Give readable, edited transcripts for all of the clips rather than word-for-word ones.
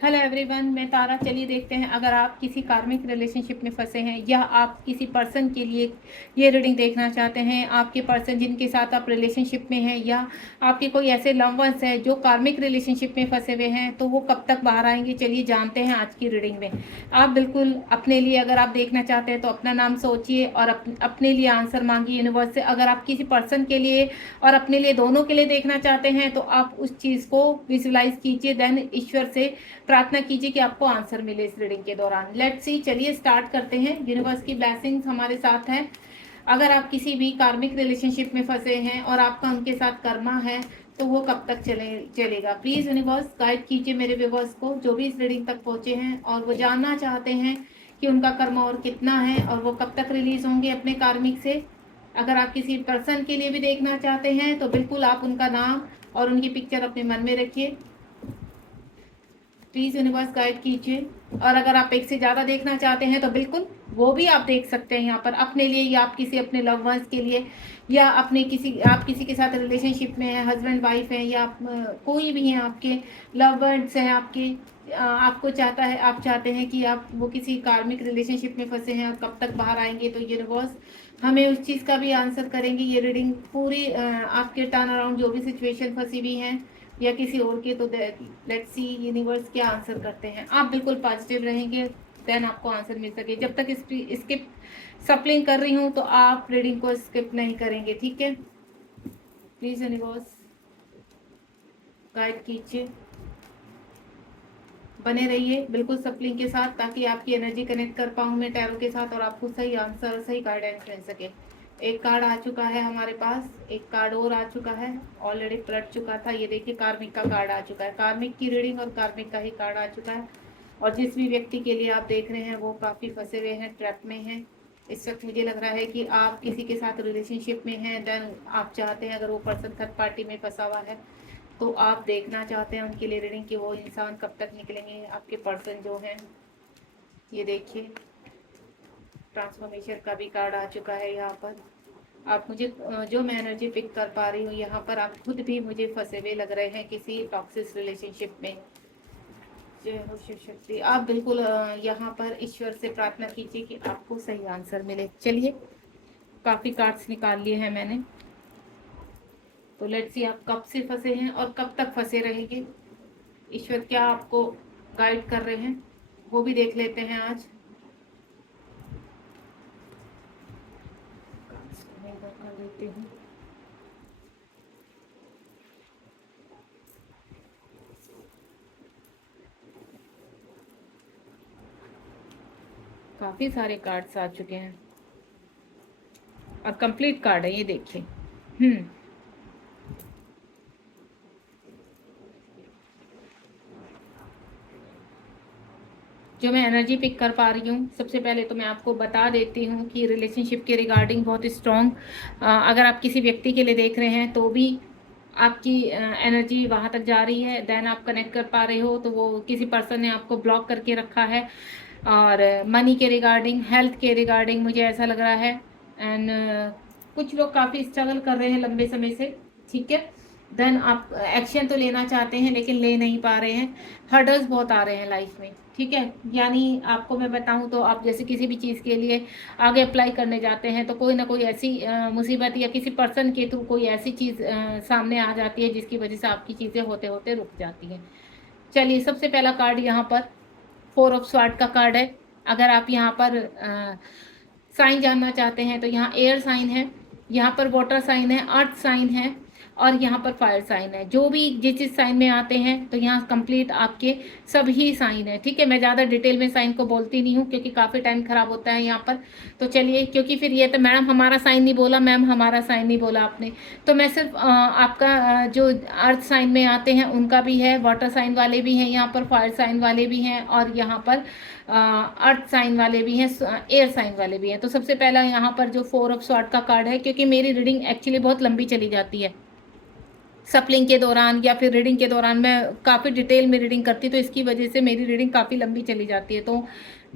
Hello everyone, मैं तारा। चलिए देखते हैं, अगर आप किसी कार्मिक रिलेशनशिप में फंसे हैं या आप किसी पर्सन के लिए ये रीडिंग देखना चाहते हैं, आपके पर्सन जिनके साथ आप रिलेशनशिप में हैं या आपके कोई ऐसे लव वंस हैं जो कार्मिक रिलेशनशिप में फंसे हुए हैं, तो वो कब तक बाहर आएंगे। चलिए जानते हैं आज की रीडिंग में। आप बिल्कुल अपने लिए अगर आप देखना चाहते हैं तो अपना नाम सोचिए और अपने लिए आंसर मांगिए यूनिवर्स से। अगर आप किसी पर्सन के लिए और अपने लिए, दोनों के लिए देखना चाहते हैं तो आप उस चीज़ को विजुलाइज कीजिए, देन ईश्वर से प्रार्थना कीजिए कि आपको आंसर मिले इस रीडिंग के दौरान। लेट्स सी, चलिए स्टार्ट करते हैं। यूनिवर्स की ब्लेसिंग्स हमारे साथ है। अगर आप किसी भी कार्मिक रिलेशनशिप में फंसे हैं और आपका उनके साथ कर्मा है तो वो कब तक चलेगा। प्लीज यूनिवर्स गाइड कीजिए मेरे व्यूवर्स को जो भी इस रीडिंग तक पहुंचे हैं और वो जानना चाहते हैं कि उनका कर्मा और कितना है और वो कब तक रिलीज होंगे अपने कार्मिक से। अगर आप किसी पर्सन के लिए भी देखना चाहते हैं तो बिल्कुल आप उनका नाम और उनकी पिक्चर अपने मन में रखिए। प्लीज यूनिवर्स गाइड कीजिए। और अगर आप एक से ज़्यादा देखना चाहते हैं तो बिल्कुल वो भी आप देख सकते हैं यहाँ पर, अपने लिए या आप किसी अपने लव वंस के लिए या आप किसी के साथ रिलेशनशिप में है, हस्बैंड वाइफ है या कोई भी हैं आपके लव वंस हैं आपके, आपको आप चाहते हैं कि आप वो किसी कार्मिक रिलेशनशिप में फंसे हैं और कब तक बाहर आएंगे, तो यूनिवर्स हमें उस चीज़ का भी आंसर करेंगे। ये रीडिंग पूरी आपके टर्न अराउंड जो भी सिचुएशन फंसी हुई हैं या किसी और के, तो लेट्स सी यूनिवर्स क्या आंसर करते हैं। आप बिल्कुल पॉजिटिव रहेंगे, देन आपको आंसर मिल सके। जब तक इसके सप्लिंग कर रही हूँ तो आप रीडिंग को स्किप नहीं करेंगे, ठीक है। प्लीज यूनिवर्स गाइड कीजिए, बने रहिए बिल्कुल सप्लिंग के साथ ताकि आपकी एनर्जी कनेक्ट कर पाऊँ मैं टैरो के साथ और आपको सही आंसर, सही गाइडेंस मिल सके। एक कार्ड आ चुका है हमारे पास, एक कार्ड और आ चुका है, ऑलरेडी पलट चुका था। ये देखिए कार्मिक का कार्ड आ चुका है, कार्मिक की रीडिंग और कार्मिक का ही कार्ड आ चुका है। और जिस भी व्यक्ति के लिए आप देख रहे हैं वो काफ़ी फंसे हुए हैं, ट्रैप में हैं इस वक्त। मुझे लग रहा है कि आप किसी के साथ रिलेशनशिप में हैं, देन आप चाहते हैं, अगर वो पर्सन थर्ड पार्टी में फंसा हुआ है तो आप देखना चाहते हैं उनके लिए रीडिंग कि वो इंसान कब तक निकलेंगे आपके पर्सन जो हैं। ये देखिए ट्रांसफॉर्मेशन का भी कार्ड आ चुका है यहाँ पर। आप मुझे जो मैं एनर्जी पिक कर पा रही हूँ यहाँ पर, आप खुद भी मुझे फंसे हुए लग रहे हैं किसी टॉक्सिक रिलेशनशिप में। जय हो शिव शक्ति। आप बिल्कुल यहाँ पर ईश्वर से प्रार्थना कीजिए कि आपको सही आंसर मिले। चलिए काफ़ी कार्ड्स निकाल लिए हैं मैंने, तो लेट्स सी आप कब से फंसे हैं और कब तक फंसे रहेंगे। ईश्वर क्या आपको गाइड कर रहे हैं वो भी देख लेते हैं आज। कर देती हूँ। काफी सारे कार्ड्स आ चुके हैं और कंप्लीट कार्ड है, ये देखिए। जो मैं एनर्जी पिक कर पा रही हूँ, सबसे पहले तो मैं आपको बता देती हूँ कि रिलेशनशिप के रिगार्डिंग बहुत स्ट्रॉन्ग, अगर आप किसी व्यक्ति के लिए देख रहे हैं तो भी आपकी एनर्जी वहाँ तक जा रही है, देन आप कनेक्ट कर पा रहे हो तो वो किसी पर्सन ने आपको ब्लॉक करके रखा है। और मनी के रिगार्डिंग, हेल्थ के रिगार्डिंग मुझे ऐसा लग रहा है। एंड कुछ लोग काफ़ी स्ट्रगल कर रहे हैं लंबे समय से, ठीक है। देन आप एक्शन तो लेना चाहते हैं लेकिन ले नहीं पा रहे हैं, हर्डल्स बहुत आ रहे हैं लाइफ में, ठीक है। यानी आपको मैं बताऊं तो आप जैसे किसी भी चीज़ के लिए आगे अप्लाई करने जाते हैं तो कोई ना कोई ऐसी मुसीबत या किसी पर्सन के थ्रू कोई ऐसी चीज़ सामने आ जाती है जिसकी वजह से आपकी चीज़ें होते होते रुक जाती हैं। चलिए सबसे पहला कार्ड यहाँ पर 4 ऑफ स्वॉर्ड का कार्ड है। अगर आप यहाँ पर साइन जानना चाहते हैं तो यहाँ एयर साइन है, यहाँ पर वाटर साइन है, अर्थ साइन है और यहाँ पर फायर साइन है। जो भी जिस साइन में आते हैं तो यहाँ कंप्लीट आपके सभी साइन है, ठीक है। मैं ज़्यादा डिटेल में साइन को बोलती नहीं हूँ क्योंकि काफ़ी टाइम खराब होता है यहाँ पर। तो चलिए, क्योंकि फिर ये तो मैडम हमारा साइन नहीं बोला, मैम हमारा साइन नहीं बोला आपने, तो मैं सिर्फ आपका जो अर्थ साइन में आते हैं उनका भी है, वाटर साइन वाले भी हैं यहाँ पर, फायर साइन वाले भी हैं और यहाँ पर अर्थ साइन वाले भी हैं, एयर साइन वाले भी हैं। तो सबसे पहला यहाँ पर जो 4 ऑफ स्वॉर्ड का कार्ड है, क्योंकि मेरी रीडिंग एक्चुअली बहुत लंबी चली जाती है सप्लिंग के दौरान या फिर रीडिंग के दौरान, मैं काफ़ी डिटेल में रीडिंग करती तो इसकी वजह से मेरी रीडिंग काफ़ी लंबी चली जाती है, तो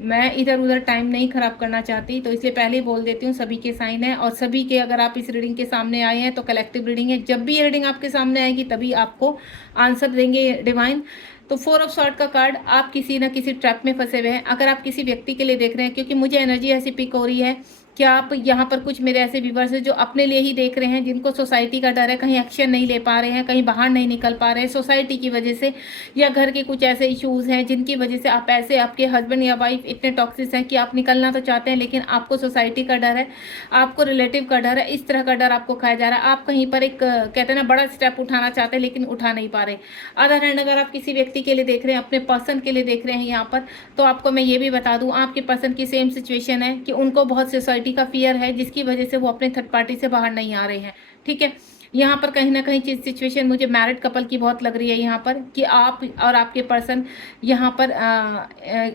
मैं इधर उधर टाइम नहीं ख़राब करना चाहती, तो इसलिए पहले ही बोल देती हूँ सभी के साइन है। और सभी के, अगर आप इस रीडिंग के सामने आए हैं तो कलेक्टिव रीडिंग है, जब भी ये रीडिंग आपके सामने आएगी तभी आपको आंसर देंगे डिवाइन। तो 4 ऑफ सॉर्ड का कार्ड, आप किसी न किसी ट्रैप में फंसे हुए हैं। अगर आप किसी व्यक्ति के लिए देख रहे हैं, क्योंकि मुझे एनर्जी ऐसी पिक हो रही है कि आप यहाँ पर कुछ मेरे ऐसे व्यूवर्स हैं जो अपने लिए ही देख रहे हैं, जिनको सोसाइटी का डर है, कहीं एक्शन नहीं ले पा रहे हैं, कहीं बाहर नहीं निकल पा रहे हैं सोसाइटी की वजह से, या घर के कुछ ऐसे इश्यूज हैं जिनकी वजह से आप ऐसे, आपके हस्बैंड या वाइफ इतने टॉक्सिक हैं कि आप निकलना तो चाहते हैं लेकिन आपको सोसाइटी का डर है, आपको रिलेटिव का डर है, इस तरह का डर आपको खाया जा रहा है। आप कहीं पर एक कहते हैं ना बड़ा स्टेप उठाना चाहते हैं लेकिन उठा नहीं पा रहे। अदर हैंड अगर आप किसी व्यक्ति के लिए देख रहे हैं, अपने पर्सन के लिए देख रहे हैं यहाँ पर, तो आपको मैं ये भी बता दूं, आपके पर्सन की सेम सिचुएशन है कि उनको बहुत सोसाइटी का फियर है जिसकी वजह से वो अपने थर्ड पार्टी से बाहर नहीं आ रहे हैं। ठीक है, यहाँ पर कहीं ना कहीं चीज सिचुएशन मुझे मैरिड कपल की बहुत लग रही है यहाँ पर, कि आप और आपके पर्सन यहाँ पर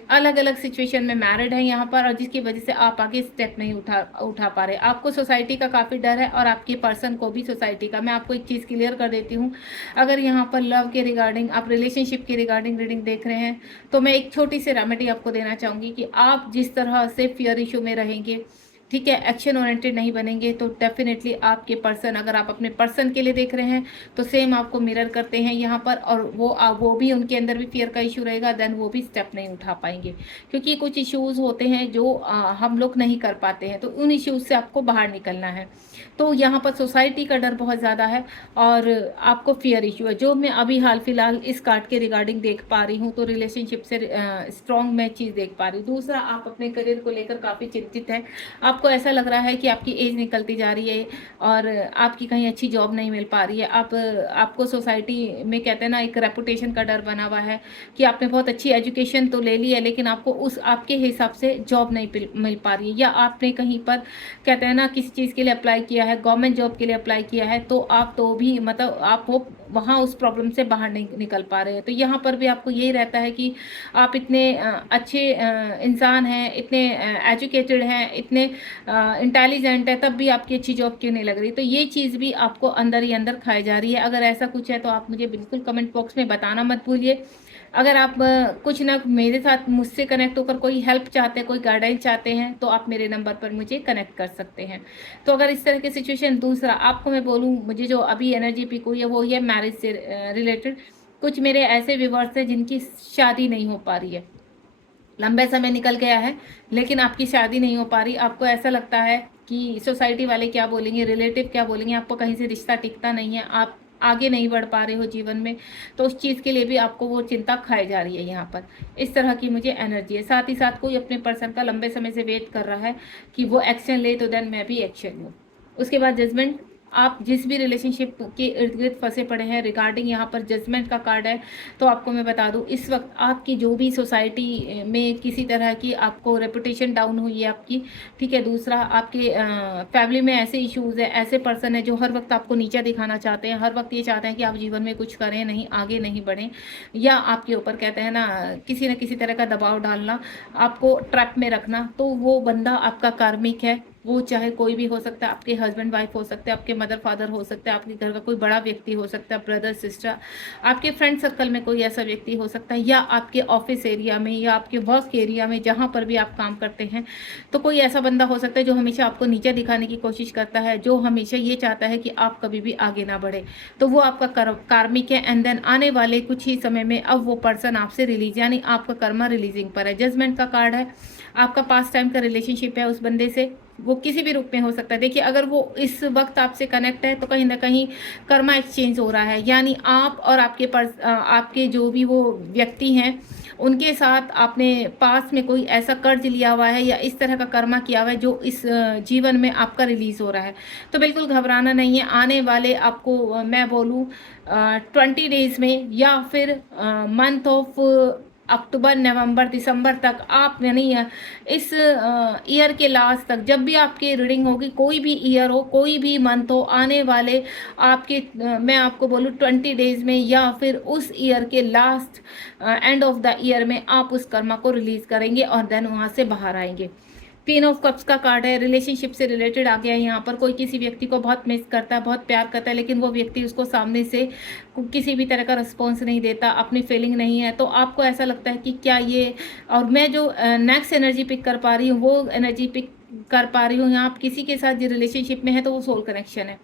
अलग अलग सिचुएशन में मैरिड है यहाँ पर, और जिसकी वजह से आप आगे स्टेप नहीं उठा पा रहे। आपको सोसाइटी का काफ़ी डर है और आपके पर्सन को भी सोसाइटी का। मैं आपको एक चीज़ क्लियर कर देती हूँ, अगर यहाँ पर लव के रिगार्डिंग, आप रिलेशनशिप के रिगार्डिंग रीडिंग देख रहे हैं, तो मैं एक छोटी सी रेमेडी आपको देना चाहूँगी कि आप जिस तरह से फियर इशू में रहेंगे, ठीक है, एक्शन ओरिएंटेड नहीं बनेंगे, तो डेफिनेटली आपके पर्सन, अगर आप अपने पर्सन के लिए देख रहे हैं तो सेम आपको मिरर करते हैं यहाँ पर, और वो भी, उनके अंदर भी फियर का इशू रहेगा, देन वो भी स्टेप नहीं उठा पाएंगे, क्योंकि कुछ इश्यूज होते हैं जो हम लोग नहीं कर पाते हैं, तो उन इश्यूज से आपको बाहर निकलना है। तो यहाँ पर सोसाइटी का डर बहुत ज़्यादा है और आपको फियर इशू है, जो मैं अभी हाल फिलहाल इस कार्ड के रिगार्डिंग देख पा रही हूँ। तो रिलेशनशिप से स्ट्रॉन्ग मैं चीज़ देख पा रही हूँ। दूसरा, आप अपने करियर को लेकर काफ़ी चिंतित है, आपको ऐसा लग रहा है कि आपकी एज निकलती जा रही है और आपकी कहीं अच्छी जॉब नहीं मिल पा रही है। आपको सोसाइटी में कहते हैं ना एक रेपुटेशन का डर बना हुआ है कि आपने बहुत अच्छी एजुकेशन तो ले ली है लेकिन आपको उस आपके हिसाब से जॉब नहीं मिल पा रही है, या आपने कहीं पर कहते हैं ना किसी चीज़ के लिए अप्लाई किया है, गवर्नमेंट जॉब के लिए अप्लाई किया है, तो आप तो भी मतलब आप वो वहाँ उस प्रॉब्लम से बाहर नहीं निकल पा रहे हैं। तो यहाँ पर भी आपको यही रहता है कि आप इतने अच्छे इंसान हैं, इतने एजुकेटेड हैं, इतने इंटेलिजेंट है, तब भी आपकी अच्छी जॉब क्यों नहीं लग रही। तो ये चीज़ भी आपको अंदर ही अंदर खाई जा रही है। अगर ऐसा कुछ है तो आप मुझे बिल्कुल कमेंट बॉक्स में बताना मत भूलिए। अगर आप कुछ ना मेरे साथ मुझसे कनेक्ट होकर कोई हेल्प चाहते हैं, कोई गाइडेंस चाहते हैं, तो आप मेरे नंबर पर मुझे कनेक्ट कर सकते हैं। तो अगर इस तरह की सिचुएशन, दूसरा आपको मैं बोलूँ, मुझे जो अभी एनर्जी पिक हुई है वो ये मैरिज से रिलेटेड। कुछ मेरे ऐसे व्यूवर्स हैं जिनकी शादी नहीं हो पा रही है, लंबे समय निकल गया है लेकिन आपकी शादी नहीं हो पा रही। आपको ऐसा लगता है कि सोसाइटी वाले क्या बोलेंगे, रिलेटिव क्या बोलेंगे, आपको कहीं से रिश्ता टिकता नहीं है, आप आगे नहीं बढ़ पा रहे हो जीवन में, तो उस चीज़ के लिए भी आपको वो चिंता खाई जा रही है यहाँ पर। इस तरह की मुझे एनर्जी है। साथ ही साथ कोई अपने पर्सन का लंबे समय से वेट कर रहा है कि वो एक्शन ले, तो देन मैं भी एक्शन लूँ। उसके बाद जजमेंट, आप जिस भी रिलेशनशिप के इर्द गिर्द फंसे पड़े हैं, रिगार्डिंग यहाँ पर जजमेंट का कार्ड है। तो आपको मैं बता दूँ, इस वक्त आपकी जो भी सोसाइटी में किसी तरह की आपको रेपुटेशन डाउन हुई है आपकी, ठीक है। दूसरा, आपके फैमिली में ऐसे इश्यूज है, ऐसे पर्सन है जो हर वक्त आपको नीचा दिखाना चाहते हैं, हर वक्त ये चाहते हैं कि आप जीवन में कुछ करें नहीं, आगे नहीं बढ़ें, या आपके ऊपर कहते हैं ना किसी न किसी तरह का दबाव डालना, आपको ट्रैप में रखना। तो वो बंदा आपका कार्मिक है, वो चाहे कोई भी हो सकता है, आपके हस्बैंड वाइफ हो सकते हैं, आपके मदर फादर हो सकते हैं, आपके घर का कोई बड़ा व्यक्ति हो सकता है, ब्रदर सिस्टर, आपके फ्रेंड सर्कल में कोई ऐसा व्यक्ति हो सकता है, या आपके ऑफिस एरिया में या आपके वर्क एरिया में जहाँ पर भी आप काम करते हैं, तो कोई ऐसा बंदा हो सकता है जो हमेशा आपको नीचे दिखाने की कोशिश करता है, जो हमेशा ये चाहता है कि आप कभी भी आगे ना बढ़े। तो वो आपका कार्मिक है। एंड देन आने वाले कुछ ही समय में अब वो पर्सन आपसे रिलीज, यानी आपका कर्मा रिलीजिंग पर है। जजमेंट का कार्ड है, आपका पास्ट टाइम का रिलेशनशिप है उस बंदे से, वो किसी भी रूप में हो सकता है। देखिए, अगर वो इस वक्त आपसे कनेक्ट है तो कहीं ना कहीं कर्मा एक्सचेंज हो रहा है, यानी आप और आपके जो भी वो व्यक्ति हैं उनके साथ आपने पास में कोई ऐसा कर्ज लिया हुआ है या इस तरह का कर्मा किया हुआ है जो इस जीवन में आपका रिलीज हो रहा है। तो बिल्कुल घबराना नहीं है। आने वाले आपको मैं बोलूँ 20 डेज में या फिर मंथ ऑफ अक्टूबर, नवंबर, दिसंबर तक आप, यानी इस ईयर के लास्ट तक जब भी आपकी रीडिंग होगी, कोई भी ईयर हो, कोई भी मंथ हो, आने वाले आपके मैं आपको बोलूँ 20 डेज में या फिर उस ईयर के last end of the year में आप उस कर्मा को रिलीज करेंगे और देन वहाँ से बाहर आएंगे। 3 ऑफ कप्स का कार्ड है, रिलेशनशिप से रिलेटेड आ गया है यहाँ पर। कोई किसी व्यक्ति को बहुत मिस करता है, बहुत प्यार करता है, लेकिन वो व्यक्ति उसको सामने से किसी भी तरह का रिस्पॉन्स नहीं देता, अपनी फीलिंग नहीं है। तो आपको ऐसा लगता है कि क्या ये, और मैं जो नेक्स्ट एनर्जी पिक कर पा रही हूँ वो एनर्जी पिक कर पा रही हूँ यहाँ, आप किसी के साथ जो रिलेशनशिप में है तो वो सोल कनेक्शन है।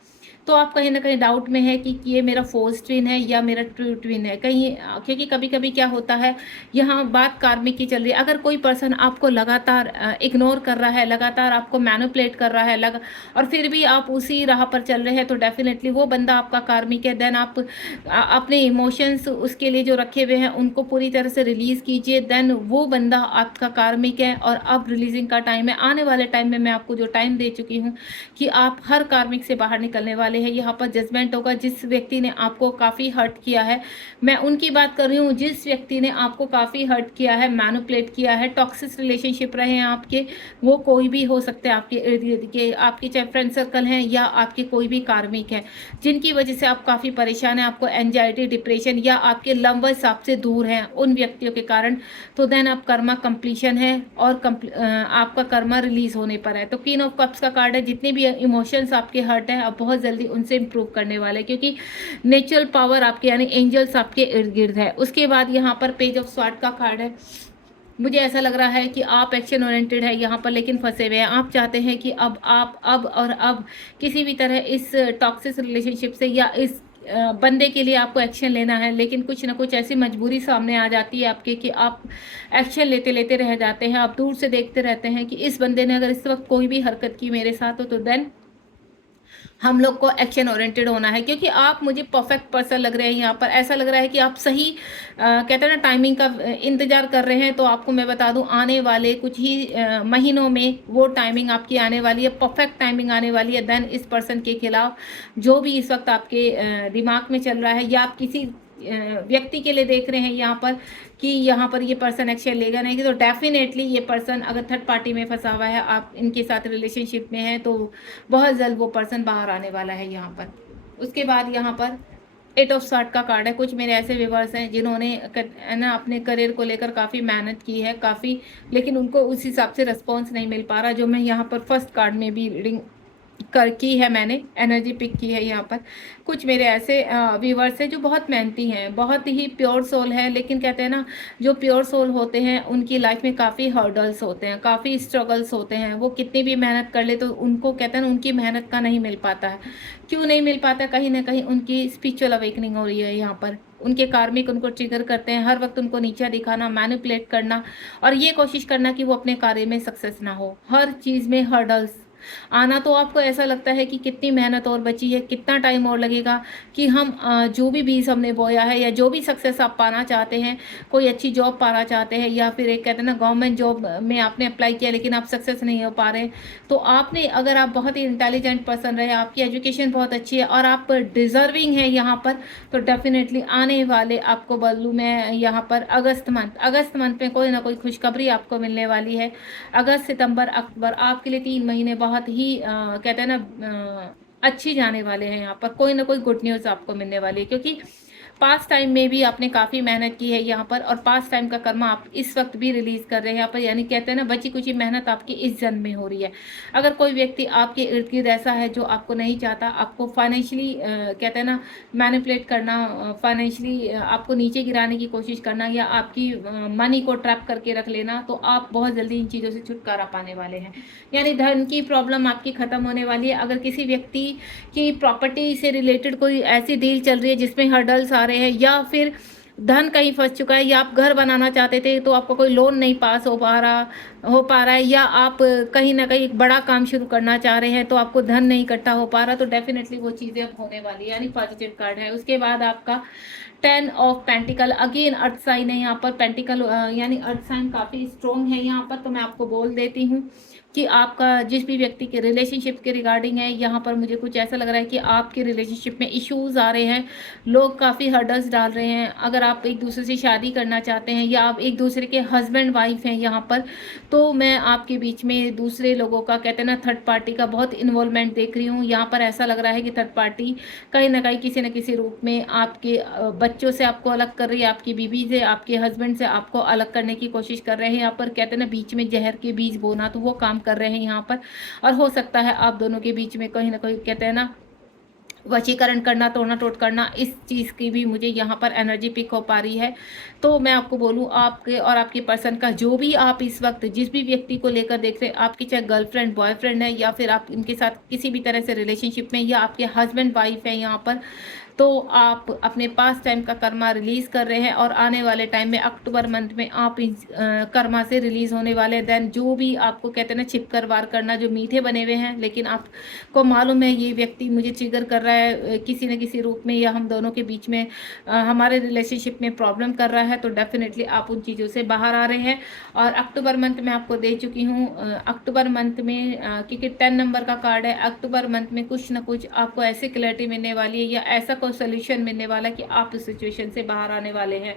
तो आप कहीं न कहीं डाउट में है कि ये मेरा फ़ॉल्स ट्विन है या मेरा ट्रू ट्विन है। कहीं क्योंकि कभी-कभी क्या होता है, यहाँ बात कार्मिक की चल रही है। अगर कोई पर्सन आपको लगातार इग्नोर कर रहा है, लगातार आपको मैनिपुलेट कर रहा है, लगा और फिर भी आप उसी राह पर चल रहे हैं, तो डेफ़िनेटली वो बंदा आपका कार्मिक है। देन आप अपने इमोशंस उसके लिए जो रखे हुए हैं, उनको पूरी तरह से रिलीज़ कीजिए। देन वो बंदा आपका कार्मिक है और अब रिलीज़िंग का टाइम है। आने वाले टाइम में मैं आपको जो टाइम दे चुकी हूँ कि आप हर कार्मिक से बाहर निकलने वाले हैं। यहाँ पर जजमेंट होगा। जिस व्यक्ति ने आपको काफ़ी हर्ट किया है, मैं उनकी बात कर रही हूँ, जिस व्यक्ति ने आपको काफ़ी हर्ट किया है, मैनिपुलेट किया है, टॉक्सिक रिलेशनशिप रहे हैं आपके, वो कोई भी हो सकते हैं आपके इर्द-गिर्द के, आपके चाहे फ्रेंड सर्कल हैं या आपके कोई भी कार्मिक है, जिनकी वजह से आप काफ़ी परेशान हैं, आपको एंग्जायटी, डिप्रेशन या आपके लव वंस आपसे दूर हैं उन व्यक्तियों के कारण, तो देन आप कर्मा कंप्लीशन है और आपका कर्मा रिलीज होने पर है। तो क्वीन ऑफ कप्स का कार्ड है। जितने भी इमोशंस आपके हर्ट हैं, आप बहुत जल्दी उनसे इंप्रूव करने वाले हैं, क्योंकि नेचुरल पावर आपके यानी एंजल्स आपके इर्द गिर्द है। उसके बाद यहाँ पर पेज ऑफ स्वॉर्ड का कार्ड है। मुझे ऐसा लग रहा है कि आप एक्शन ओरिएंटेड है यहाँ पर, लेकिन फंसे हुए हैं। आप चाहते हैं कि अब किसी भी तरह इस टॉक्सिक रिलेशनशिप से या इस बंदे के लिए आपको एक्शन लेना है, लेकिन कुछ ना कुछ ऐसी मजबूरी सामने आ जाती है आपके कि आप एक्शन लेते लेते रह जाते हैं। आप दूर से देखते रहते हैं कि इस बंदे ने अगर इस वक्त कोई भी हरकत की मेरे साथ तो देन हम लोग को एक्शन ओरिएंटेड होना है, क्योंकि आप मुझे परफेक्ट पर्सन लग रहे हैं। यहाँ पर ऐसा लग रहा है कि आप सही कहते हैं ना टाइमिंग का इंतजार कर रहे हैं। तो आपको मैं बता दूं, आने वाले कुछ ही महीनों में वो टाइमिंग आपकी आने वाली है, परफेक्ट टाइमिंग आने वाली है। देन इस पर्सन के खिलाफ जो भी इस वक्त आपके दिमाग में चल रहा है या आप किसी व्यक्ति के लिए देख रहे हैं यहाँ पर कि यहाँ पर ये पर्सन एक्शन लेगा नहीं, तो डेफिनेटली ये पर्सन अगर थर्ड पार्टी में फंसा हुआ है, आप इनके साथ रिलेशनशिप में है, तो बहुत जल्द वो पर्सन बाहर आने वाला है यहाँ पर। उसके बाद यहाँ पर 8 ऑफ सॉर्ड का कार्ड है। कुछ मेरे ऐसे व्यूअर्स हैं जिन्होंने ना अपने करियर को लेकर काफ़ी मेहनत की है, काफ़ी, लेकिन उनको उस हिसाब से रिस्पॉन्स नहीं मिल पा रहा। जो मैं यहाँ पर फर्स्ट कार्ड में भी रीडिंग कर की है, मैंने एनर्जी पिक की है यहाँ पर। कुछ मेरे ऐसे व्यूवर्स हैं जो बहुत मेहनती हैं, बहुत ही प्योर सोल है, लेकिन कहते हैं ना, जो प्योर सोल होते हैं उनकी लाइफ में काफ़ी हर्डल्स होते हैं, काफ़ी स्ट्रगल्स होते हैं। वो कितनी भी मेहनत कर ले तो उनको कहते हैं ना, उनकी मेहनत का नहीं मिल पाता है। क्यों नहीं मिल पाता? कहीं ना कहीं उनकी स्पिरिचुअल अवेकनिंग हो रही है यहाँ पर। उनके कार्मिक उनको ट्रिगर करते हैं, हर वक्त उनको नीचा दिखाना, मैनिपुलेट करना और ये कोशिश करना कि वो अपने कार्य में सक्सेस ना हो। हर चीज़ में हर्डल्स आना, तो आपको ऐसा लगता है कि कितनी मेहनत और बची है, कितना टाइम और लगेगा कि हम जो भी बीज हमने बोया है या जो भी सक्सेस आप पाना चाहते हैं, कोई अच्छी जॉब पाना चाहते हैं या फिर एक कहते हैं ना गवर्नमेंट जॉब में आपने अप्लाई किया लेकिन आप सक्सेस नहीं हो पा रहे, तो आपने, अगर आप बहुत ही इंटेलिजेंट पर्सन रहे, आपकी एजुकेशन बहुत अच्छी है और आप डिजर्विंग है यहाँ पर, तो डेफिनेटली आने वाले आपको बदलू मैं यहाँ पर अगस्त मंथ में कोई ना कोई खुशखबरी आपको मिलने वाली है। अगस्त, सितंबर, अक्टूबर आपके लिए 3 महीने बहुत ही कहते हैं ना अच्छी जाने वाले हैं। यहाँ पर कोई ना कोई गुड न्यूज़ आपको मिलने वाली है, क्योंकि पास्ट टाइम में भी आपने काफ़ी मेहनत की है यहाँ पर और पास्ट टाइम का कर्मा आप इस वक्त भी रिलीज कर रहे हैं यहाँ पर। यानी कहते हैं ना, बची कुछ मेहनत आपकी इस जन्म में हो रही है। अगर कोई व्यक्ति आपके इर्द गिर्द ऐसा है जो आपको नहीं चाहता, आपको फाइनेंशियली कहते हैं ना मैनिपुलेट करना, फाइनेंशियली आपको नीचे गिराने की कोशिश करना या आपकी मनी को ट्रैप करके रख लेना, तो आप बहुत जल्दी इन चीज़ों से छुटकारा पाने वाले हैं। यानी धन की प्रॉब्लम आपकी ख़त्म होने वाली है। अगर किसी व्यक्ति की प्रॉपर्टी से रिलेटेड कोई ऐसी डील चल रही है जिसमें हर्डल्स आ रहे हैं या फिर धन कहीं फंस चुका है या आप घर बनाना चाहते थे तो आपको कोई लोन नहीं पास हो पा रहा है या आप कहीं ना कहीं एक बड़ा काम शुरू करना चाह रहे हैं तो आपको धन नहीं इकट्ठा हो पा रहा, तो डेफिनेटली वो चीज़ें अब होने वाली है। यानी पॉजिटिव कार्ड है। उसके बाद आपका 10 ऑफ पेंटिकल, अगेन अर्थ साइन है यहाँ पर। पेंटिकल यानी अर्थ साइन काफ़ी स्ट्रॉन्ग है यहाँ पर। तो मैं आपको बोल देती हूँ कि आपका जिस भी व्यक्ति के रिलेशनशिप के रिगार्डिंग है, यहाँ पर मुझे कुछ ऐसा लग रहा है कि आपके रिलेशनशिप में इश्यूज आ रहे हैं, लोग काफ़ी हर्डल्स डाल रहे हैं। अगर आप एक दूसरे से शादी करना चाहते हैं या आप एक दूसरे के हस्बैंड वाइफ हैं यहाँ पर, तो मैं आपके बीच में दूसरे लोगों का कहते हैं ना थर्ड पार्टी का बहुत इन्वॉल्वमेंट देख रही हूँ। यहाँ पर ऐसा लग रहा है कि थर्ड पार्टी कहीं ना कहीं किसी न किसी रूप में आपके बच्चों से आपको अलग कर रही है, आपकी बीवी से, आपके हस्बैंड से आपको अलग करने की कोशिश कर रहे हैं। यहाँ पर कहते हैं ना बीच में जहर के बीज बोना, तो वो काम कर रहे हैं यहाँ पर। और हो सकता है आप दोनों के बीच में कहीं ना कहीं कहते हैं ना वशीकरण करना, तोड़ना टोट करना, इस चीज़ की भी मुझे यहाँ पर एनर्जी पिक हो पा रही है। तो मैं आपको बोलूँ, आपके और आपके पर्सन का जो भी आप इस वक्त जिस भी व्यक्ति को लेकर देख रहे हैं, आपकी चाहे गर्लफ्रेंड बॉयफ्रेंड है या फिर आप इनके साथ किसी भी तरह से रिलेशनशिप में, या आपके हस्बैंड वाइफ है यहाँ पर, तो आप अपने पास टाइम का कर्मा रिलीज कर रहे हैं और आने वाले टाइम में अक्टूबर मंथ में आप इस कर्मा से रिलीज होने वाले हैं। देन जो भी आपको कहते हैं ना छिप कर वार करना, जो मीठे बने हुए हैं लेकिन आपको मालूम है ये व्यक्ति मुझे ट्रिगर कर रहा है किसी न किसी रूप में, या हम दोनों के बीच में हमारे रिलेशनशिप में प्रॉब्लम कर रहा है, तो डेफिनेटली आप उन चीज़ों से बाहर आ रहे हैं। और अक्टूबर मंथ में आपको दे चुकी हूँ, अक्टूबर मंथ में क्योंकि 10 नंबर का कार्ड है, अक्टूबर मंथ में कुछ ना कुछ आपको ऐसी क्लैरिटी मिलने वाली है या ऐसा कोई सोल्यूशन मिलने वाला है कि आप इस सिचुएशन से बाहर आने वाले हैं।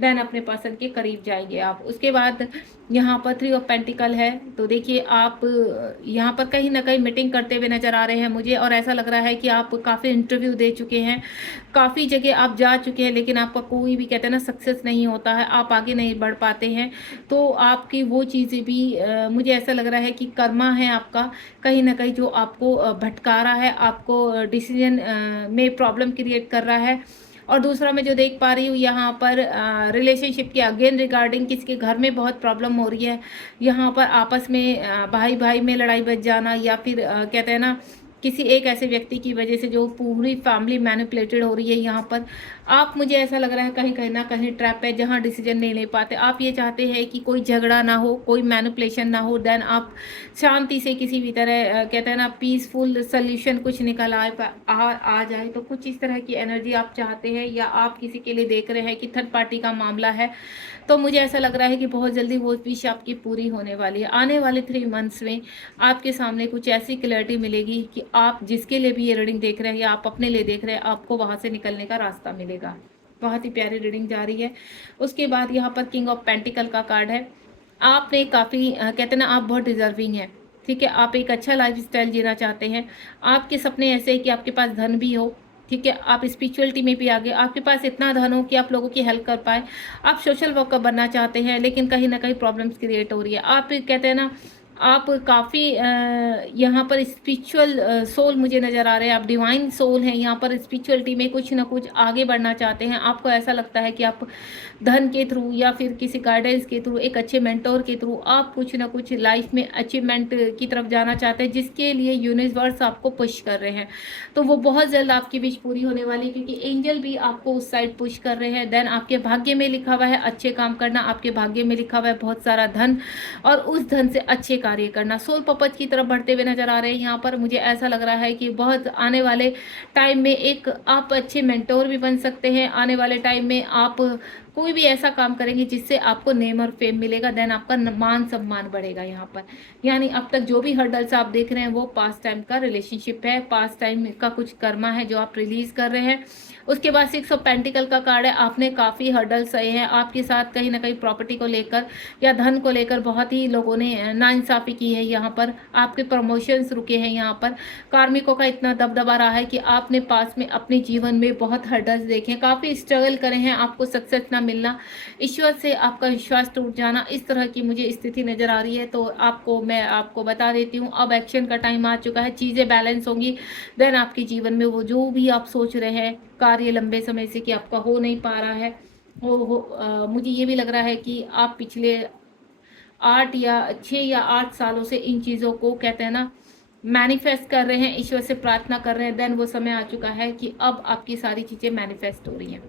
देन अपने पर्सन के करीब जाएंगे आप। उसके बाद यहाँ पर 3 ऑफ पेंटिकल है, तो देखिए आप यहाँ पर कहीं ना कहीं मीटिंग करते हुए नजर आ रहे हैं मुझे, और ऐसा लग रहा है कि आप काफ़ी इंटरव्यू दे चुके हैं, काफ़ी जगह आप जा चुके हैं, लेकिन आपका कोई भी कहते हैं ना सक्सेस नहीं होता है, आप आगे नहीं बढ़ पाते हैं। तो आपकी वो चीज़ें भी मुझे ऐसा लग रहा है कि कर्मा है आपका कहीं ना कहीं जो आपको भटका रहा है, आपको डिसीजन में प्रॉब्लम क्रिएट कर रहा है। और दूसरा मैं जो देख पा रही हूँ यहाँ पर रिलेशनशिप के अगेन रिगार्डिंग किसी के घर में बहुत प्रॉब्लम हो रही है, यहाँ पर आपस में भाई भाई में लड़ाई बच जाना, या फिर कहते हैं ना किसी एक ऐसे व्यक्ति की वजह से जो पूरी फैमिली मैनिपुलेटेड हो रही है। यहाँ पर आप, मुझे ऐसा लग रहा है कहीं कहीं ना कहीं ट्रैप है जहाँ डिसीजन नहीं ले पाते। आप ये चाहते हैं कि कोई झगड़ा ना हो, कोई मैनिपुलेशन ना हो, देन आप शांति से किसी भी तरह कहते हैं ना पीसफुल सोल्यूशन कुछ निकल आ जाए। तो कुछ इस तरह की एनर्जी आप चाहते हैं, या आप किसी के लिए देख रहे हैं कि थर्ड पार्टी का मामला है। तो मुझे ऐसा लग रहा है कि बहुत जल्दी वो विश आपकी पूरी होने वाली है। आने वाले 3 मंथ्स में आपके सामने कुछ ऐसी क्लैरिटी मिलेगी कि आप जिसके लिए भी ये रीडिंग देख रहे हैं या आप अपने लिए देख रहे हैं, आपको वहाँ से निकलने का रास्ता मिलेगा। बहुत ही प्यारी रीडिंग जा रही है। उसके बाद यहाँ पर किंग ऑफ पेंटिकल का कार्ड है। आपने काफ़ी कहते हैं ना आप बहुत डिजर्विंग हैं, ठीक है, आप एक अच्छा लाइफ स्टाइल जीना चाहते हैं, आपके सपने ऐसे हैं कि आपके पास धन भी हो, ठीक है, आप स्पिरिचुअलिटी में भी आगे, आपके पास इतना धन हो कि आप लोगों की हेल्प कर पाए, आप सोशल वर्कर बनना चाहते हैं, लेकिन कहीं ना कहीं प्रॉब्लम्स क्रिएट हो रही है। आप कहते हैं ना आप काफ़ी यहाँ पर स्पिरिचुअल सोल मुझे नज़र आ रहे हैं, आप डिवाइन सोल हैं, यहाँ पर स्पिरिचुअलिटी में कुछ ना कुछ आगे बढ़ना चाहते हैं। आपको ऐसा लगता है कि आप धन के थ्रू या फिर किसी गाइडेंस के थ्रू, एक अच्छे मेंटोर के थ्रू आप कुछ ना कुछ लाइफ में अचीवमेंट की तरफ जाना चाहते हैं, जिसके लिए यूनिवर्स आपको पुश कर रहे हैं। तो वो बहुत जल्द आपकी विश पूरी होने वाली है, क्योंकि एंजल भी आपको उस साइड पुश कर रहे हैं। देन आपके भाग्य में लिखा हुआ है अच्छे काम करना, आपके भाग्य में लिखा हुआ है बहुत सारा धन, और उस धन से अच्छे कार्य करना। सोल पर्पज की तरफ बढ़ते हुए नजर आ रहे हैं यहाँ पर। मुझे ऐसा लग रहा है कि बहुत आने वाले टाइम में एक आप अच्छे मेंटोर भी बन सकते हैं। आने वाले टाइम में आप कोई भी ऐसा काम करेंगे जिससे आपको नेम और फेम मिलेगा, देन आपका मान सम्मान बढ़ेगा यहाँ पर। यानी अब तक जो भी हर्डल्स आप देख रहे हैं वो पास्ट टाइम का रिलेशनशिप है, पास्ट टाइम का कुछ कर्मा है जो आप रिलीज कर रहे हैं। उसके बाद 6 ऑफ पेंटिकल का कार्ड है। आपने काफ़ी हर्डल्स सहे हैं, आपके साथ कहीं ना कहीं प्रॉपर्टी को लेकर या धन को लेकर बहुत ही लोगों ने नाइंसाफ़ी की है। यहाँ पर आपके प्रमोशंस रुके हैं, यहाँ पर कार्मिकों का इतना दबदबा रहा है कि आपने पास में अपने जीवन में बहुत हर्डल्स देखे, काफ़ी स्ट्रगल करे हैं, आपको सक्सेस ना मिलना, ईश्वर से आपका विश्वास टूट जाना, इस तरह की मुझे स्थिति नज़र आ रही है। तो मैं आपको बता देती हूँ, अब एक्शन का टाइम आ चुका है, चीज़ें बैलेंस होंगी। देन आपके जीवन में वो जो भी आप सोच रहे हैं कार्य लंबे समय से कि आपका हो नहीं पा रहा है, मुझे ये भी लग रहा है कि आप पिछले 6 या 8 सालों से इन चीज़ों को कहते हैं ना मैनिफेस्ट कर रहे हैं, ईश्वर से प्रार्थना कर रहे हैं। देन वो समय आ चुका है कि अब आपकी सारी चीज़ें मैनिफेस्ट हो रही हैं।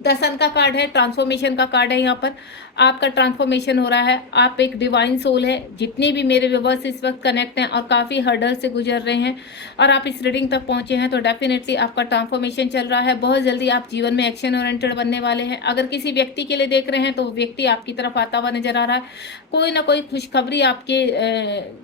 10 सन का कार्ड है, ट्रांसफॉर्मेशन का कार्ड है। यहाँ पर आपका ट्रांसफॉर्मेशन हो रहा है, आप एक डिवाइन सोल है। जितने भी मेरे व्यूअर्स इस वक्त कनेक्ट हैं और काफ़ी हर्डल से गुजर रहे हैं और आप इस रीडिंग तक पहुंचे हैं, तो डेफिनेटली आपका ट्रांसफॉर्मेशन चल रहा है। बहुत जल्दी आप जीवन में एक्शन ओरिएंटेड बनने वाले हैं। अगर किसी व्यक्ति के लिए देख रहे हैं तो वो व्यक्ति आपकी तरफ आता हुआ नजर आ रहा है। कोई ना कोई खुशखबरी आपके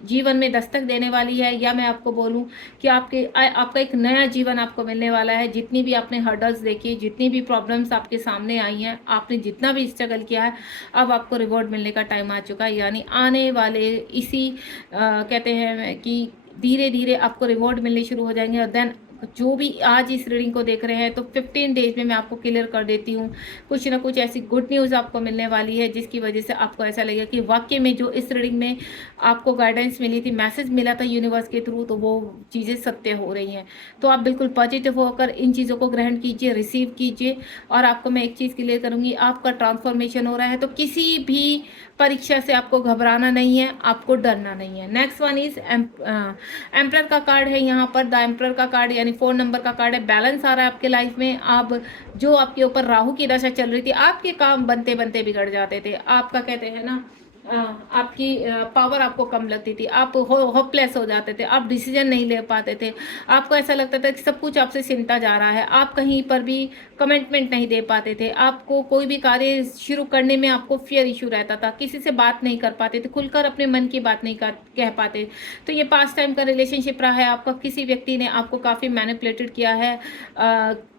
जीवन में दस्तक देने वाली है, या मैं आपको बोलूँ कि आपका एक नया जीवन आपको मिलने वाला है। जितनी भी आपने हर्डल्स देखी, जितनी भी प्रॉब्लम्स आपके सामने आई हैं, आपने जितना भी स्ट्रगल किया है, अब आपको रिवॉर्ड मिलने का टाइम आ चुका है। यानी आने वाले इसी कहते हैं कि धीरे धीरे आपको रिवॉर्ड मिलने शुरू हो जाएंगे। और देन जो भी आज इस रीडिंग को देख रहे हैं तो 15 डेज में मैं आपको क्लियर कर देती हूँ। कुछ ना कुछ ऐसी गुड न्यूज़ आपको मिलने वाली है जिसकी वजह से आपको ऐसा लगेगा कि वाकई में जो इस रीडिंग में आपको गाइडेंस मिली थी, मैसेज मिला था यूनिवर्स के थ्रू, तो वो चीज़ें सत्य हो रही हैं। तो आप बिल्कुल पॉजिटिव होकर इन चीज़ों को ग्रहण कीजिए, रिसीव कीजिए। और आपको मैं एक चीज़ क्लियर करूँगी, आपका ट्रांसफॉर्मेशन हो रहा है, तो किसी भी परीक्षा से आपको घबराना नहीं है, आपको डरना नहीं है। नेक्स्ट वन इज एम्परर का कार्ड है यहाँ पर। द एम्परर का कार्ड यानी 4 नंबर का कार्ड है। बैलेंस आ रहा है आपके लाइफ में। आप जो आपके ऊपर राहु की दशा चल रही थी, आपके काम बनते बनते बिगड़ जाते थे, आपका कहते हैं ना आपकी पावर आपको कम लगती थी, आप होपलेस हो जाते थे, आप डिसीजन नहीं ले पाते थे, आपको ऐसा लगता था कि सब कुछ आपसे सिमटा जा रहा है, आप कहीं पर भी कमिटमेंट नहीं दे पाते थे, आपको कोई भी कार्य शुरू करने में आपको फियर इशू रहता था, किसी से बात नहीं कर पाते थे, खुलकर अपने मन की बात नहीं कह पाते। तो ये पास्ट टाइम का रिलेशनशिप रहा है आपका। किसी व्यक्ति ने आपको काफ़ी मैनिपुलेटेड किया है।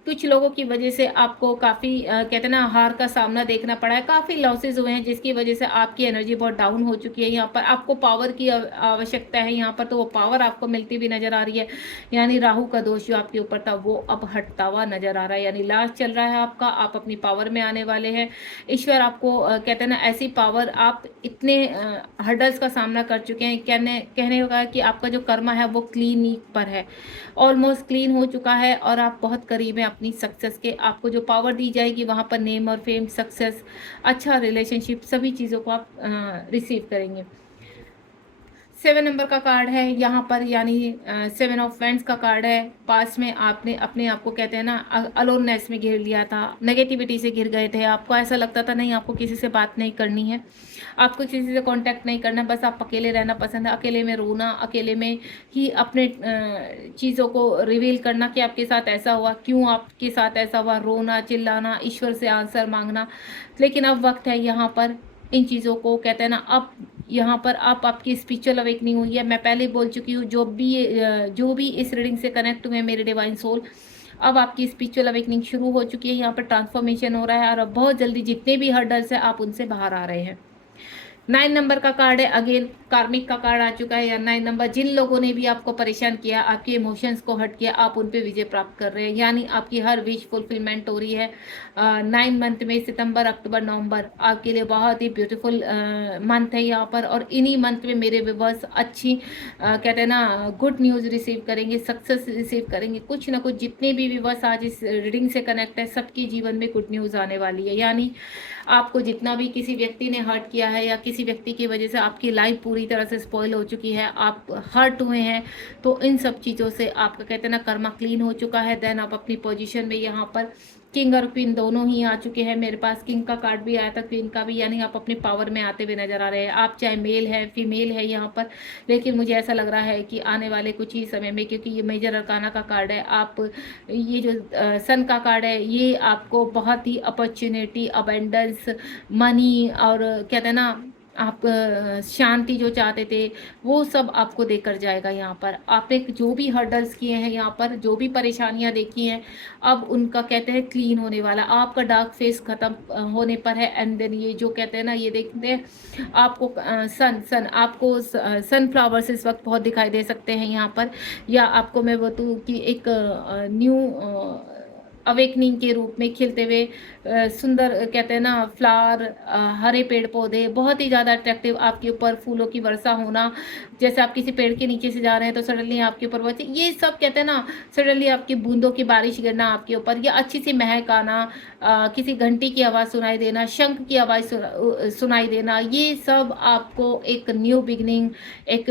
कुछ लोगों की वजह से आपको काफ़ी कहते हैं ना हार का सामना देखना पड़ा है, काफ़ी लॉसेज हुए हैं जिसकी वजह से आपकी एनर्जी बहुत डाउन हो चुकी है। यहाँ पर आपको पावर की आवश्यकता है यहाँ पर, तो वो पावर आपको मिलती हुई नज़र आ रही है। यानी राहु का दोष जो आपके ऊपर था वो अब हटता हुआ नज़र आ रहा है, यानी लास्ट चल रहा है आपका, आप अपनी पावर में आने वाले हैं। ईश्वर आपको कहते हैं ना ऐसी पावर, आप इतने हर्डल्स का सामना कर चुके हैं, कहने का कि आपका जो कर्मा है वो क्लीन पर है, ऑलमोस्ट क्लीन हो चुका है और आप बहुत करीब हैं अपनी सक्सेस के। आपको जो पावर दी जाएगी वहाँ पर नेम और फेम, सक्सेस, अच्छा रिलेशनशिप, सभी चीज़ों को आप रिसीव करेंगे। 7 नंबर का कार्ड है यहाँ पर, यानी 7 ऑफ वैंड्स का कार्ड है। पास में आपने अपने आप को कहते हैं ना अलोननेस में घिर लिया था, नेगेटिविटी से घिर गए थे, आपको ऐसा लगता था नहीं आपको किसी से बात नहीं करनी है, आपको किसी से कांटेक्ट नहीं करना, बस आप अकेले रहना पसंद है, अकेले में रोना, अकेले में ही अपने चीज़ों को रिवील करना कि आपके साथ ऐसा हुआ, क्यों आपके साथ ऐसा हुआ, रोना, चिल्लाना, ईश्वर से आंसर मांगना। लेकिन अब वक्त है यहाँ पर इन चीज़ों को कहते हैं ना, अब यहाँ पर आपकी स्पिरिचुअल अवेकनिंग हुई है। मैं पहले बोल चुकी हूँ, जो भी इस रीडिंग से कनेक्ट हुए हैं मेरे डिवाइन सोल, अब आपकी स्पिरिचुअल अवेकनिंग शुरू हो चुकी है। यहाँ पर ट्रांसफॉर्मेशन हो रहा है और अब बहुत जल्दी जितने भी हर्डल्स हैं आप उनसे बाहर आ रहे हैं। 9 नंबर का कार्ड है, अगेन कार्मिक का कार्ड आ चुका है। या 9 नंबर, जिन लोगों ने भी आपको परेशान किया, आपके इमोशंस को हर्ट किया, आप उन पे विजय प्राप्त कर रहे हैं, यानी आपकी हर विश फुलफिलमेंट हो रही है। 9 मंथ में सितंबर, अक्टूबर, नवंबर आपके लिए बहुत ही ब्यूटीफुल मंथ है यहाँ पर। और इन्हीं मंथ में मेरे व्यूअर्स अच्छी कहते हैं ना गुड न्यूज़ रिसीव करेंगे, सक्सेस रिसीव करेंगे। कुछ ना कुछ जितने भी व्यूअर्स आज इस रीडिंग से कनेक्ट है, सबके जीवन में गुड न्यूज़ आने वाली है। यानी आपको जितना भी किसी व्यक्ति ने हर्ट किया है या किसी व्यक्ति की वजह से आपकी लाइफ पूरी तरह से स्पॉइल हो चुकी है, आप हर्ट हुए हैं, तो इन सब चीज़ों से आपका कहते हैं ना कर्मा क्लीन हो चुका है। देन आप अपनी पोजीशन में यहाँ पर किंग और क्वीन दोनों ही आ चुके हैं। मेरे पास किंग का कार्ड भी आया था, क्वीन का भी, यानी आप अपने पावर में आते हुए नजर आ रहे हैं। आप चाहे मेल है फीमेल है यहाँ पर, लेकिन मुझे ऐसा लग रहा है कि आने वाले कुछ ही समय में, क्योंकि ये मेजर अरकाना का कार्ड है, आप ये जो सन का कार्ड है ये आपको बहुत ही अपॉर्चुनिटी, अबेंडेंस, मनी और कहते हैं ना आप शांति जो चाहते थे वो सब आपको देकर जाएगा। यहाँ पर आपने जो भी हर्डल्स किए हैं, यहाँ पर जो भी परेशानियाँ देखी हैं, अब उनका कहते हैं क्लीन होने वाला, आपका डार्क फेस खत्म होने पर है। एंड देन ये जो कहते हैं ना, ये देखते हैं आपको सन आपको सनफ्लावर्स इस वक्त बहुत दिखाई दे सकते हैं यहाँ पर, या आपको मैं बताऊँ कि एक न्यू अवेकनिंग के रूप में खिलते हुए सुंदर कहते हैं ना फ्लावर, हरे पेड़ पौधे, बहुत ही ज़्यादा अट्रैक्टिव, आपके ऊपर फूलों की वर्षा होना, जैसे आप किसी पेड़ के नीचे से जा रहे हैं तो सडनली आपके ऊपर वो, ये सब कहते हैं ना सडनली आपकी बूंदों की बारिश गिरना आपके ऊपर, या अच्छी सी महक आना, किसी घंटी की आवाज़ सुनाई देना, शंख की आवाज़ सुनाई देना, ये सब आपको एक न्यू बिगनिंग, एक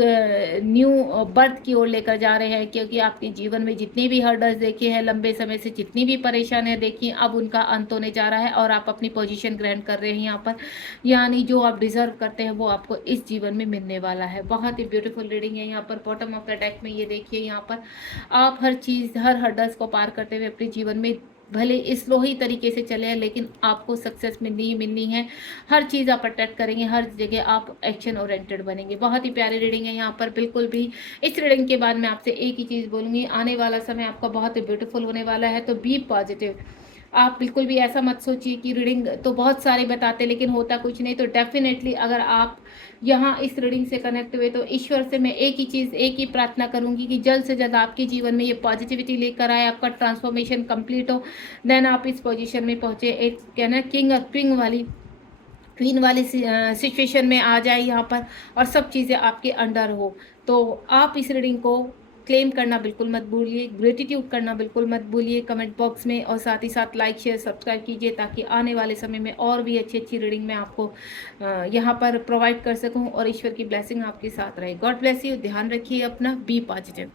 न्यू बर्थ की ओर लेकर जा रहे हैं। क्योंकि आपके जीवन में जितनी भी हर्डल्स देखे हैं लंबे समय से, जितनी भी परेशानियां देखी, अब उनका अंत होने जा रहा है और आप अपनी पोजीशन ग्रहण कर रहे हैं यहाँ पर। यानी जो आप डिजर्व करते हैं वो आपको इस जीवन में मिलने वाला है। बहुत ही ब्यूटीफुल रीडिंग है यहाँ पर। बॉटम ऑफ द डेक में ये देखिए, यहाँ पर आप हर चीज़, हर हर्डल्स को पार करते हुए अपने जीवन में भले स्लो ही तरीके से चले, लेकिन आपको सक्सेस मिलनी ही मिलनी है। हर चीज़ आप अट्रैक्ट करेंगे, हर जगह आप एक्शन ओरिएंटेड बनेंगे। बहुत ही प्यारी रीडिंग है यहाँ पर। बिल्कुल भी इस रीडिंग के बाद मैं आपसे एक ही चीज़ बोलूँगी, आने वाला समय आपका बहुत ही ब्यूटीफुल होने वाला है, तो बी पॉजिटिव। आप बिल्कुल भी ऐसा मत सोचिए कि रीडिंग तो बहुत सारे बताते हैं लेकिन होता कुछ नहीं। तो डेफ़िनेटली अगर आप यहाँ इस रीडिंग से कनेक्ट हुए तो ईश्वर से मैं एक ही प्रार्थना करूँगी कि जल्द से जल्द आपके जीवन में ये पॉजिटिविटी लेकर आए, आपका ट्रांसफॉर्मेशन कंप्लीट हो, देन आप इस पोजीशन में पहुँचे। एक कहना किंग और क्वीन वाली सिचुएशन में आ जाए यहाँ पर, और सब चीज़ें आपके अंडर हो। तो आप इस रीडिंग को क्लेम करना बिल्कुल मत भूलिए, ग्रेटिट्यूड करना बिल्कुल मत भूलिए कमेंट बॉक्स में, और साथ ही साथ लाइक शेयर सब्सक्राइब कीजिए ताकि आने वाले समय में और भी अच्छी अच्छी रीडिंग मैं आपको यहाँ पर प्रोवाइड कर सकूँ और ईश्वर की ब्लेसिंग आपके साथ रहे। God bless you. ध्यान रखिए अपना, बी पॉजिटिव।